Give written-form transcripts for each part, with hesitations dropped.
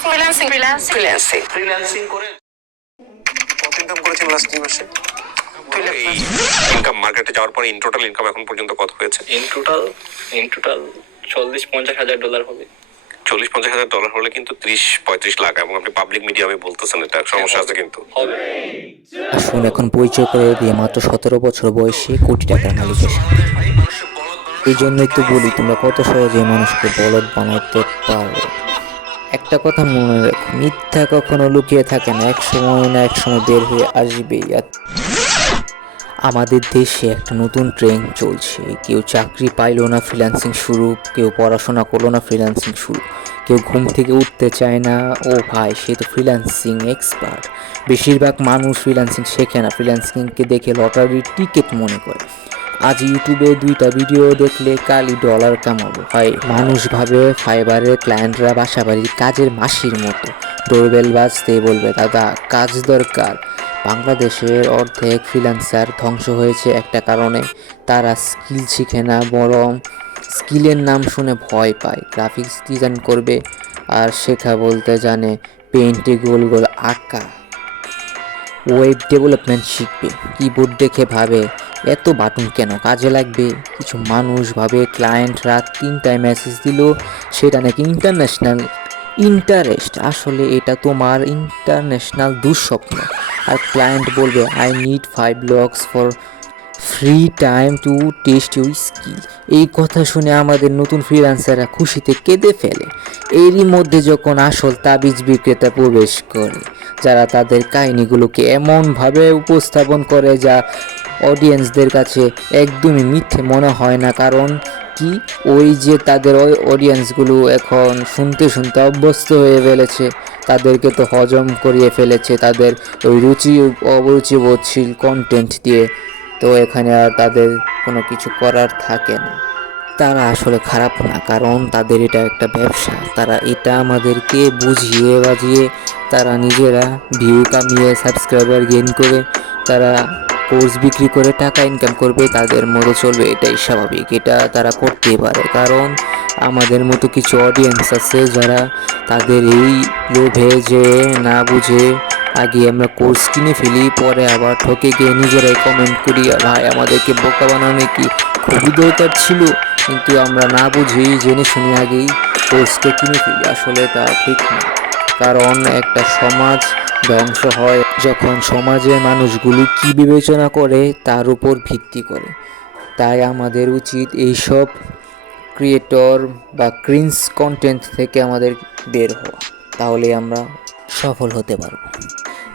Freelancing করে কত income করেছেন লাস্ট 2 মাসে? এই ইনকাম মার্কেটে যাওয়ার পরে টোটাল ইনকাম এখন পর্যন্ত কত হয়েছে? ইন টোটাল 40-50 হাজার ডলার হবে। 40-50 হাজার ডলার হলে কিন্তু 30-35 লাখ, এবং আপনি পাবলিক মিডিয়ামে বলতেছেন, এটা সমস্যা আছে কিন্তু। আসুন এখন পরিচয় করে দিয়ে মাত্র 17 বছর বয়সে কোটি টাকার মালিকের সাথে। এই জন্যই তো বলি তোমরা কত সহজে মানুষকে বলদ বানাতে পারো। একটা কথা মনে রাখো, মিথ্যা কখনো লুকিয়ে থাকে না, এক সময় না এক সময় বের হয়ে আসবেই। আমাদের দেশে একটা নতুন ট্রেন্ড চলছে, কেউ চাকরি পাইলো না ফ্রিল্যান্সিং শুরু, কেউ পড়াশোনা করলো না ফ্রিল্যান্সিং শুরু, কেউ ঘুম থেকে উঠতে চায় না, ও ভাই সে তো ফ্রিল্যান্সিং এক্সপার্ট। বেশিরভাগ মানুষ ফ্রিল্যান্সিং শেখে না, ফ্রিল্যান্সিংকে দেখে লটারির টিকিট মনে করে। আজ ইউটিউবে 2টা ভিডিও দেখলে কালই ডলার কামাবো। হয় মানুষ ভাবে ফাইবারের ক্লায়েন্টরা বাসাবাড়ির কাজের মাসির মতো, ডোরবেল বাজতে বলবে দাদা কাজ দরকার। বাংলাদেশের অর্ধেক ফ্রিল্যান্সার ধ্বংস হয়েছে একটা কারণে, তারা স্কিল শিখে না, বরং স্কিলের নাম শুনে ভয় পায়। গ্রাফিক্স ডিজাইন করবে আর শেখা বলতে জানে পেইন্টে গোল গোল আঁকা। ওয়েব ডেভেলপমেন্ট শিখবে, কিবোর্ড দেখে ভাবে এত বাটন কেন কাজে লাগবে। কিছু মানুষ ভাবে ক্লায়েন্ট রাত 3টায় মেসেজ দিল সেটা নাকি ইন্টারন্যাশনাল ইন্টারেস্ট, আসলে এটা তোমার ইন্টারন্যাশনাল দুঃস্বপ্ন। আর ক্লায়েন্ট বলবে I need 5 locks for free time to test your skill. এই কথা শুনে আমাদের নতুন ফ্রিল্যান্সাররা খুশিতে কেঁদে ফেলে। এরই মধ্যে যখন আসল তাবিজ বিক্রেতা প্রবেশ করে, যারা তাদের কাহিনীগুলোকে এমনভাবে উপস্থাপন করে যা অডিয়েন্সদের কাছে একদমই মিথ্যে মনে হয় না। কারণ কি, ওই যে তাদের ওই অডিয়েন্সগুলো এখন শুনতে শুনতে অভ্যস্ত হয়ে ফেলেছে, তাদেরকে তো হজম করিয়ে ফেলেছে তাদের ওই রুচি অরুচি বোধশীল কন্টেন্ট দিয়ে। তো এখানে আর তাদের কোনো কিছু করার থাকে না। তারা আসলে খারাপ না, কারণ তাদের এটা একটা ব্যবসা। তারা এটা আমাদেরকে বুঝিয়ে বাজিয়ে তারা নিজেরা ভিউ কামিয়ে সাবস্ক্রাইবার গেইন করে তারা কোর্স বিক্রি করে টাকা ইনকাম করবে, তাদের মতো চলবে, এটাই স্বাভাবিক। এটা তারা করতেই পারে, কারণ আমাদের মতো কিছু অডিয়েন্স আছে যারা তাদের এই লোভে যে না বুঝে আগে আমরা কোর্স কিনে ফেলি, পরে আবার ঠকে গিয়ে নিজেরাই কমেন্ট করি ভাই আমাদেরকে বোকা বানানো কি খুবই দরকার ছিল, কিন্তু আমরা না বুঝেই জেনে শুনে আগেই কোর্সকে কিনে ফেলি। আসলে তা ঠিক না, কারণ একটা সমাজ ধ্বংস হয় যখন সমাজের মানুষগুলো কি বিবেচনা করে তার উপর ভিত্তি করে। তাই আমাদের উচিত এইসব ক্রিয়েটর বা ক্রিঞ্জ কন্টেন্ট থেকে আমাদের বের হওয়া, তাহলে আমরা সফল হতে পারবো।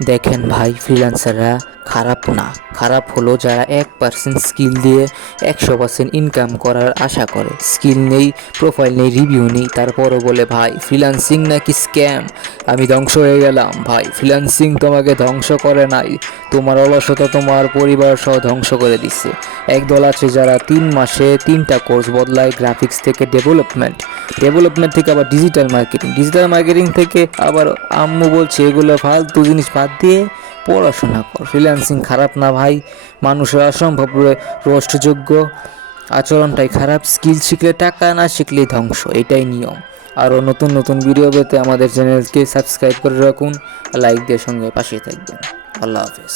দেখেন ভাই, ফ্রিল্যান্সাররা খারাপ না, খারাপ হলো যারা 1% স্কিল দিয়ে 100% ইনকাম করার আশা করে। স্কিল নেই, প্রোফাইল নেই, রিভিউ নেই, তারপরও বলে ভাই ফ্রিল্যান্সিং নাকি স্ক্যাম, আমি ধ্বংস হয়ে গেলাম। ভাই ফ্রিল্যান্সিং তোমাকে ধ্বংস করে নাই, তোমার অলসতা তোমার পরিবার সহ ধ্বংস করে দিচ্ছে। একদল আছে যারা 3 মাসে 3টা কোর্স বদলায়, গ্রাফিক্স থেকে ডেভেলপমেন্ট থেকে আবার ডিজিটাল মার্কেটিং থেকে আবার আম্মু বলছে এগুলো ফালতু জিনিস বাদ দিয়ে পড়াশোনা কর। ফ্রিল্যান্সিং খারাপ না ভাই, মানুষের অসম্ভব রোস্টযোগ্য, আচরণটাই খারাপ। স্কিল শিখলে টাকা, না শিখলে ধ্বংস, এটাই নিয়ম। আরও নতুন নতুন ভিডিও পেতে আমাদের চ্যানেলকে সাবস্ক্রাইব করে রাখুন, লাইক দিয়ে সঙ্গে পাশে থাকবেন। আল্লাহ হাফেজ।